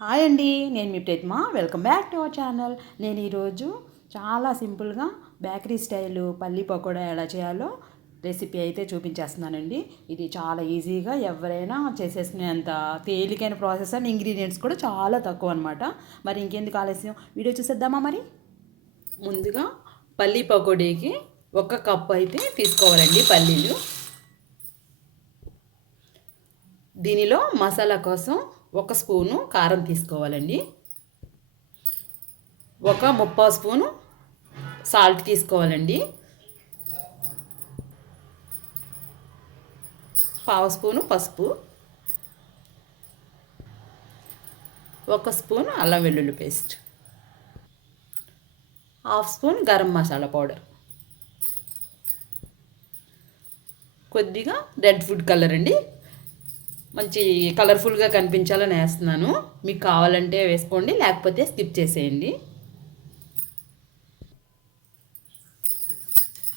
Hi అండి, నేను మీ Pratima. Welcome back to our channel. నేను ఈరోజు చాలా సింపుల్గా బేకరీ స్టైలు పల్లి పకోడా ఎలా చేయాలో రెసిపీ అయితే చూపించేస్తున్నానండి. ఇది చాలా ఈజీగా ఎవరైనా చేసేసుకునేంత తేలికైన ప్రాసెస్ అండ్ ఇంగ్రీడియంట్స్ కూడా చాలా తక్కువ అనమాట. మరి ఇంకెందుకు ఆలస్యం, వీడియో చూసేద్దామా? మరి ముందుగా పల్లి పకోడీకి 1 కప్పు అయితే తీసుకోవాలండి పల్లీలు. దీనిలో మసాలా కోసం 1 స్పూను కారం తీసుకోవాలండి. 1/3 స్పూను సాల్ట్ తీసుకోవాలండి. 1/2 స్పూను పసుపు, 1 స్పూను అల్లం వెల్లుల్లి paste, 1/2 spoon garam masala powder, కొద్దిగా రెడ్ ఫుడ్ కలర్ అండి. మంచి కలర్ఫుల్గా కనిపించాలని వేస్తున్నాను. మీకు కావాలంటే వేసుకోండి, లేకపోతే స్కిప్ చేసేయండి.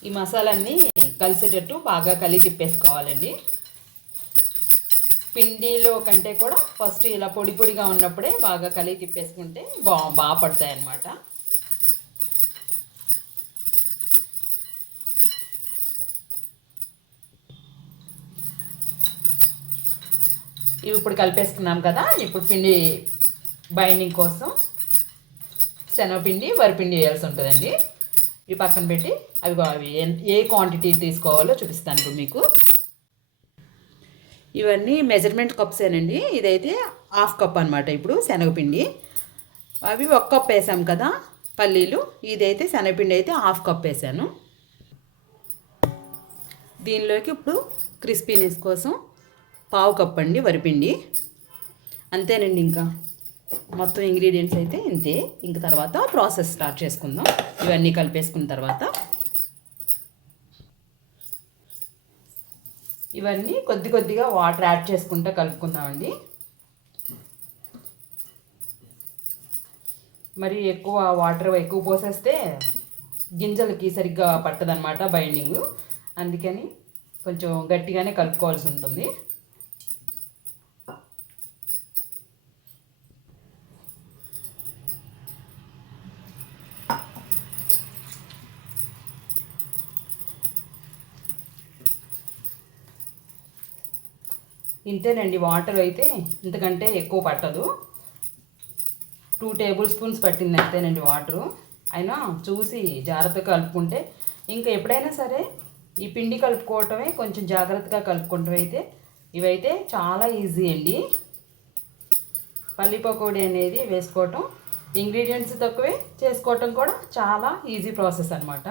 ఈ మసాలాన్ని కలిసేటట్టు బాగా తిప్పేసుకోవాలండి. పిండిలో కంటే కూడా ఫస్ట్ ఇలా పొడి పొడిగా ఉన్నప్పుడే బాగా తిప్పేసుకుంటే బాగా పడతాయి అన్నమాట. ఇవి ఇప్పుడు కలిపేసుకున్నాం కదా. ఇప్పుడు పిండి బైండింగ్ కోసం శనగపిండి వరిపిండి వేయాల్సి ఉంటుందండి. ఇవి పక్కన పెట్టి అవి ఏ క్వాంటిటీ తీసుకోవాలో చూపిస్తాను ఇప్పుడు మీకు. ఇవన్నీ మెజర్మెంట్ కప్సేనండి. ఇదైతే 1/2 కప్ అనమాట. ఇప్పుడు శనగపిండి అవి 1 కప్ వేసాం కదా పల్లీలు. ఇదైతే శనగపిండి అయితే 1/2 కప్ వేసాను. దీనిలోకి ఇప్పుడు క్రిస్పీనెస్ కోసం 1/2 కప్ అండి వరిపిండి. అంతేనండి. ఇంకా మొత్తం ఇంగ్రీడియంట్స్ అయితే ఇంతే. ఇంక తర్వాత ప్రాసెస్ స్టార్ట్ చేసుకుందాం. ఇవన్నీ కలిపేసుకున్న తర్వాత ఇవన్నీ కొద్దిగా వాటర్ యాడ్ చేసుకుంటూ కలుపుకుందామండి. మరి వాటర్ ఎక్కువ పోసేస్తే గింజలకి సరిగ్గా పట్టదనమాట బైండింగ్. అందుకని కొంచెం గట్టిగానే కలుపుకోవాల్సి ఉంటుంది. ఇంతేనండి. వాటర్ అయితే ఇంతకంటే ఎక్కువ పట్టదు. 2 టేబుల్ స్పూన్స్ పట్టింది అంతేనండి వాటరు. అయినా చూసి జాగ్రత్తగా కలుపుకుంటే, ఇంకా ఎప్పుడైనా సరే ఈ పిండి కలుపుకోవటమే కొంచెం జాగ్రత్తగా కలుపుకుంటూ అయితే ఇవైతే చాలా ఈజీ అండి. పల్లి పకోడీ అనేది వేసుకోవటం ఇంగ్రీడియంట్స్ తక్కువే, చేసుకోవటం కూడా చాలా ఈజీ ప్రాసెస్ అనమాట.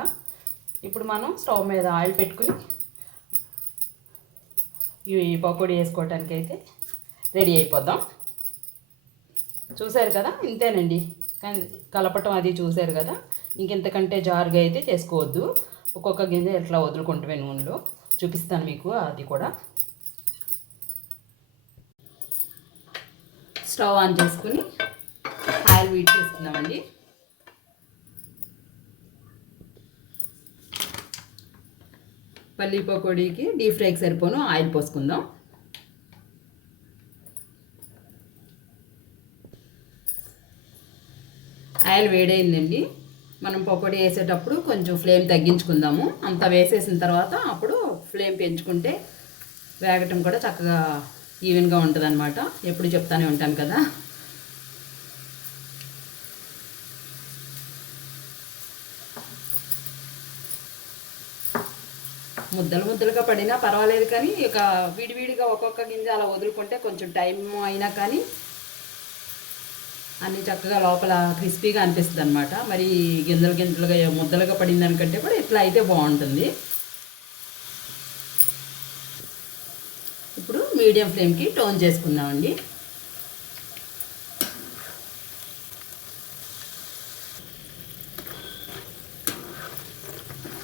ఇప్పుడు మనం స్టవ్ మీద ఆయిల్ పెట్టుకుని ఇవి పకోడీ వేసుకోవటానికి అయితే రెడీ అయిపోద్దాం. చూశారు కదా, ఇంతేనండి. కలపటం అది చూశారు కదా. ఇంకెంతకంటే జారుగా అయితే చేసుకోవద్దు. ఒక్కొక్క గింజ ఎట్లా వదులుకుంటే నూనెలో చూపిస్తాను మీకు. అది కూడా స్టవ్ ఆన్ చేసుకుని ఆయిల్ వీట్ చేసుకుందామండి. పల్లి పకోడీకి డీప్ ఫ్రైకి సరిపోను ఆయిల్ పోసుకుందాం. ఆయిల్ వేడైందండి. మనం పకోడీ వేసేటప్పుడు కొంచెం ఫ్లేమ్ తగ్గించుకుందాము. అంత వేసేసిన తర్వాత అప్పుడు ఫ్లేమ్ పెంచుకుంటే వేగటం కూడా చక్కగా ఈవెన్గా ఉంటుంది అనమాట. ఎప్పుడు చెప్తానే ఉంటాను కదా. ముద్దలుగా పడినా పర్వాలేదు, కానీ ఇక విడివిడిగా ఒక్కొక్క గింజ అలా వదులుకుంటే కొంచెం టైం అయినా కానీ అన్నీ చక్కగా లోపల క్రిస్పీగా అనిపిస్తుంది అనమాట. మరి గింజలుగా ముద్దలుగా పడిన దానికంటే కూడా ఇట్లా అయితే బాగుంటుంది. ఇప్పుడు మీడియం ఫ్లేమ్కి టర్న్ చేసుకుందామండి.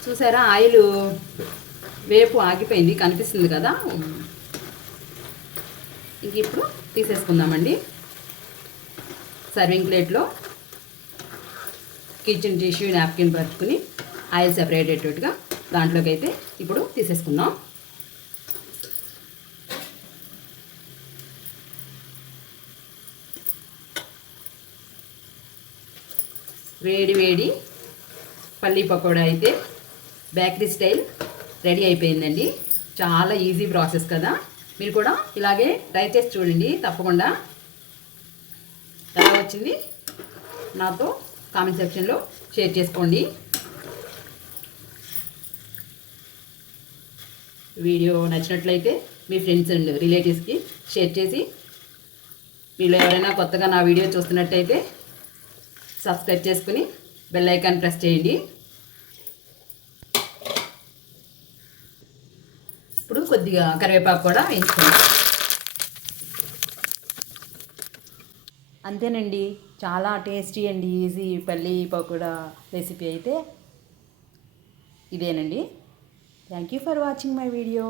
చూసారా, ఆయిల్ వేపు ఆగిపోయింది, కనిపిస్తుంది కదా. ఇంక ఇప్పుడు తీసేసుకుందామండి. సర్వింగ్ ప్లేట్లో కిచెన్ టిష్యూ నాప్కిన్ పట్టుకుని ఆయిల్ సెపరేట్ అయ్యేటట్టుగా దాంట్లోకి అయితే ఇప్పుడు తీసేసుకుందాం. వేడి వేడి పల్లీ పకోడా అయితే బేకరీ స్టైల్ రెడీ అయిపోయిందండి. చాలా ఈజీ ప్రాసెస్ కదా. మీరు కూడా ఇలాగే ట్రై చేసి చూడండి. తప్పకుండా ఎలా వచ్చింది నాతో కామెంట్ సెక్షన్లో షేర్ చేసుకోండి. వీడియో నచ్చినట్లయితే మీ ఫ్రెండ్స్ అండ్ రిలేటివ్స్కి షేర్ చేసి, మీలో ఎవరైనా కొత్తగా నా వీడియో చూస్తున్నట్టయితే సబ్స్క్రైబ్ చేసుకుని బెల్ ఐకాన్ ప్రెస్ చేయండి. ఇప్పుడు కొద్దిగా కరివేపాకు కూడా వేయించుకోండి. అంతేనండి, చాలా టేస్టీ అండ్ ఈజీ పల్లీ పకోడా రెసిపీ అయితే ఇదేనండి. Thank you for watching my video.